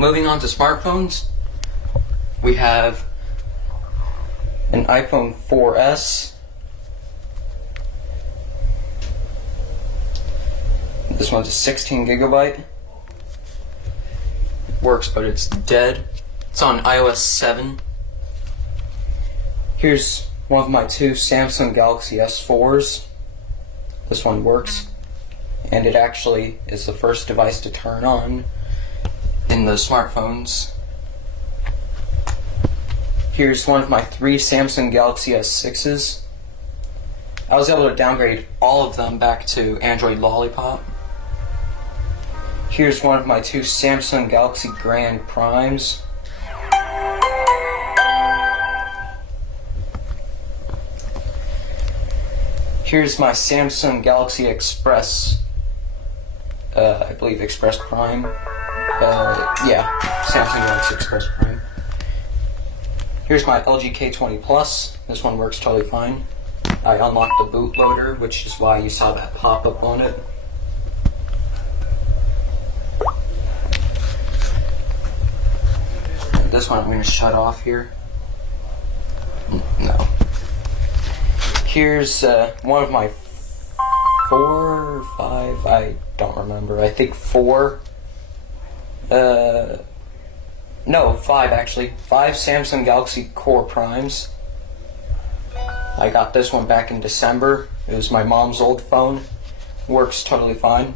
Moving on to smartphones, we have an iPhone 4S. This one's a 16 gigabyte. Works, but it's dead. It's on iOS 7. Here's one of my two Samsung Galaxy S4s. This one works, and it actually is the first device to turn on in the smartphones. Here's one of my three Samsung Galaxy S6s. I was able to downgrade all of them back to Android Lollipop. Here's one of my two Samsung Galaxy Grand Primes. Here's my Samsung Galaxy Express, I believe Express Prime. Yeah, Samsung Galaxy Express Prime. Here's my LG K20 Plus. This one works totally fine. I unlocked the bootloader, which is why you saw that pop-up on it. This one I'm going to shut off here. No. Here's one of my 4 or 5, I don't remember. I think 4. No, 5 actually. 5 Samsung Galaxy Core Primes. I got this one back in December. It was my mom's old phone. Works totally fine.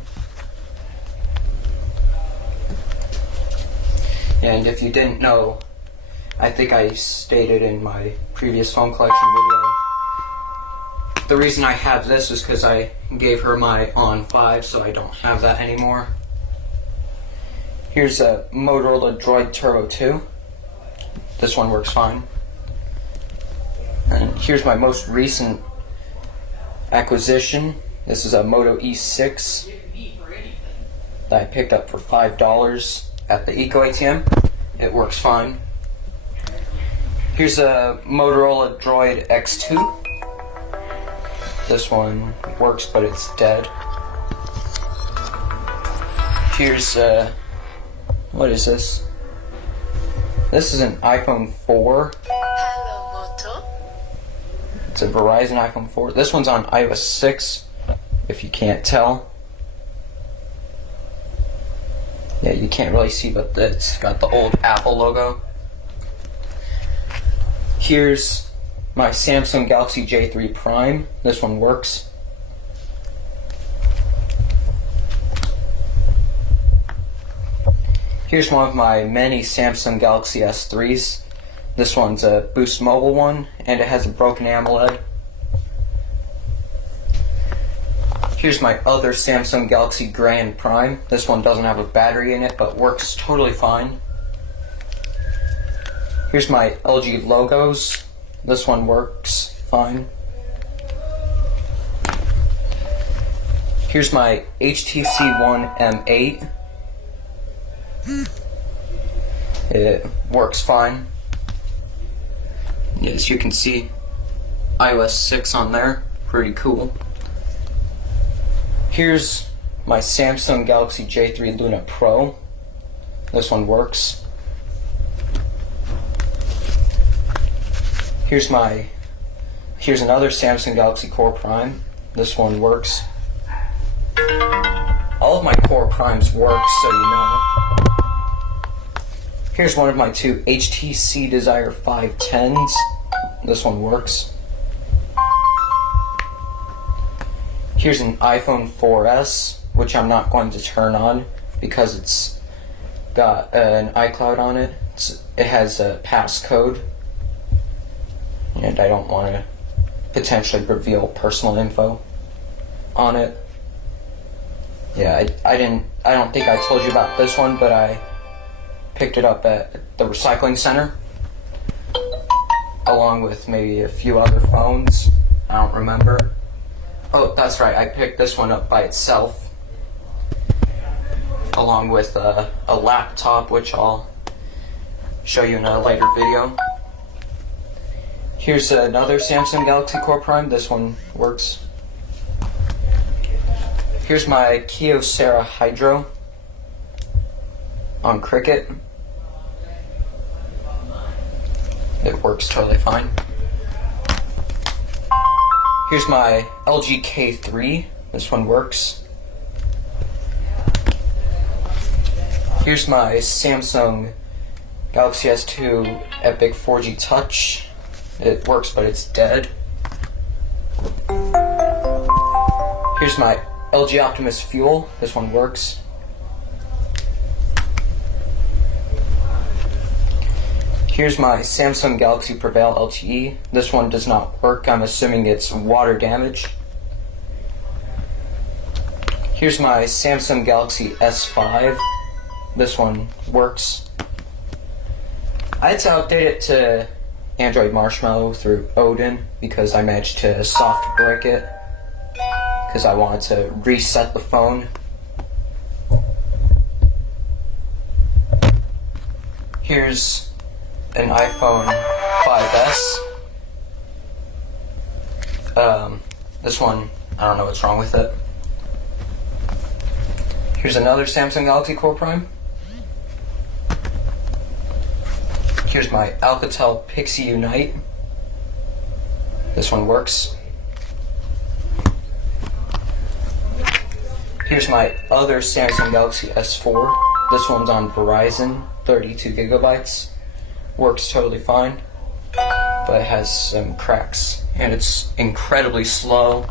And if you didn't know, I think I stated in my previous phone collection video, the reason I have this is because I gave her my On 5, so I don't have that anymore. Here's a Motorola Droid Turbo 2. This one works fine. And here's my most recent acquisition. This is a Moto E6 that I picked up for $5 at the Eco ATM. It works fine. Here's a Motorola Droid X2. This one works, but it's dead. Here's what is this? This is an iPhone 4. Hello, Moto. It's a Verizon iPhone 4. This one's on iOS 6, if you can't tell. Yeah, you can't really see, but it's got the old Apple logo. Here's my Samsung Galaxy J3 Prime. This one works. Here's one of my many Samsung Galaxy S3s. This one's a Boost Mobile one, and it has a broken AMOLED. Here's my other Samsung Galaxy Grand Prime. This one doesn't have a battery in it, but works totally fine. Here's my LG logos. This one works fine. Here's my HTC One M8. It works fine. As you can see, iOS 6 on there. Pretty cool. Here's my Samsung Galaxy J3 Luna Pro. This one works. Here's another Samsung Galaxy Core Prime. This one works. All of my Core Primes work, so you know. Here's one of my two HTC Desire 510s. This one works. Here's an iPhone 4S, which I'm not going to turn on because it's got an iCloud on it. It has a passcode, and I don't want to potentially reveal personal info on it. Yeah, I don't think I told you about this one, but I picked it up at the recycling center, along with maybe a few other phones. I don't remember. Oh, that's right, I picked this one up by itself, along with a laptop, which I'll show you in a later video. Here's another Samsung Galaxy Core Prime. This one works. Here's my Kyocera Hydro on Cricket. works totally fine. Here's my LG K3. This one works. Here's my Samsung Galaxy S2 Epic 4G Touch. It works, but it's dead. Here's my LG Optimus Fuel. This one works. Here's my Samsung Galaxy Prevail LTE. This one does not work. I'm assuming it's water damage. Here's my Samsung Galaxy S5. This one works. I had to update it to Android Marshmallow through Odin because I managed to soft brick it because I wanted to reset the phone. Here's an iPhone 5S. This one, I don't know what's wrong with it. Here's another Samsung Galaxy Core Prime. Here's my Alcatel Pixie Unite. This one works. Here's my other Samsung Galaxy S4. This one's on Verizon, 32 gigabytes. Works totally fine, but it has some cracks, and it's incredibly slow.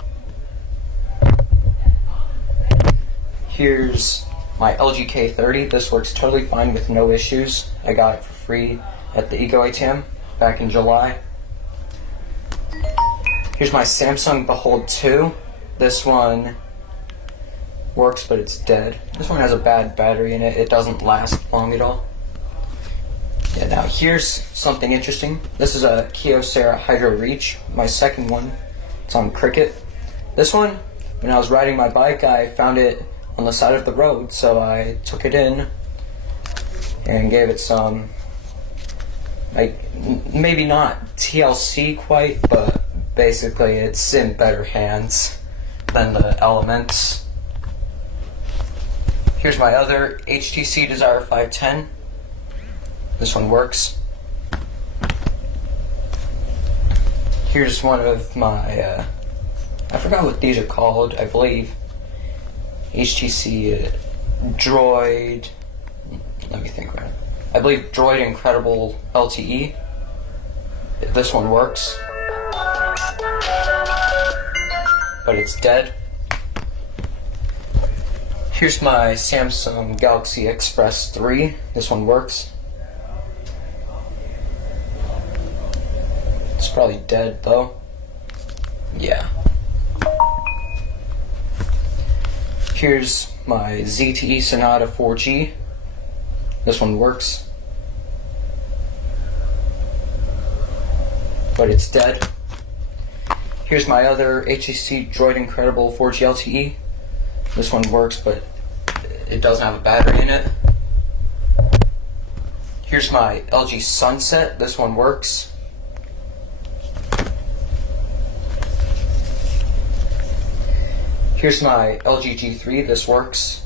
Here's my LG K30. This works totally fine with no issues. I got it for free at the Eco ATM back in July. Here's my Samsung Behold 2. This one works, but it's dead. This one has a bad battery in it. It doesn't last long at all. Yeah, now here's something interesting. This is a Kyocera Hydro Reach, my second one. It's on Cricket. This one, when I was riding my bike, I found it on the side of the road, so I took it in and gave it some, like, maybe not TLC quite, but basically it's in better hands than the Elements. Here's my other HTC Desire 510. This one works. Here's one of my, I forgot what these are called, I believe. HTC Droid, let me think right. I believe Droid Incredible LTE. This one works, but it's dead. Here's my Samsung Galaxy Express 3. This one works. It's probably dead though. Yeah. Here's my ZTE Sonata 4G. This one works, but it's dead. Here's my other HTC Droid Incredible 4G LTE. This one works, but it doesn't have a battery in it. Here's my LG Sunset. This one works. Here's my LG G3. This works.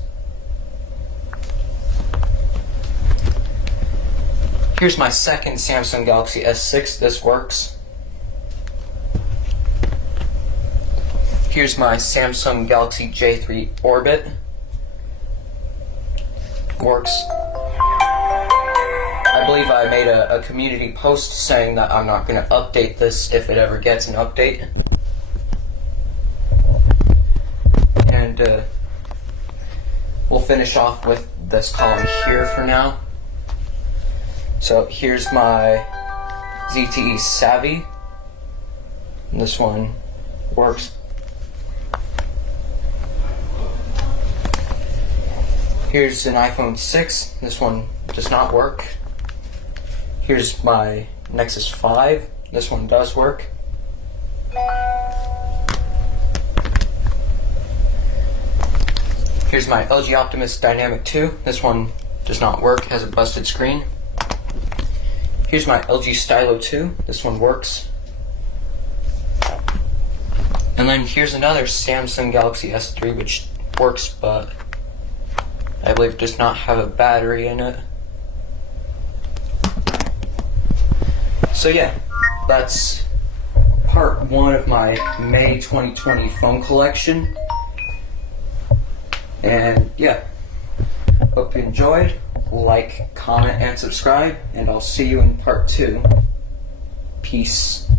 Here's my second Samsung Galaxy S6. This works. Here's my Samsung Galaxy J3 Orbit. Works. I believe I made a community post saying that I'm not going to update this if it ever gets an update. And we'll finish off with this column here for now. So here's my ZTE Savvy. And this one works. Here's an iPhone 6. This one does not work. Here's my Nexus 5. This one does work. Here's my LG Optimus Dynamic 2. This one does not work, has a busted screen. Here's my LG Stylo 2. This one works. And then here's another Samsung Galaxy S3 which works, but I believe does not have a battery in it. So yeah, that's part 1 of my May 2020 phone collection. And yeah, hope you enjoyed. Like, comment, and subscribe, and I'll see you in part 2. Peace.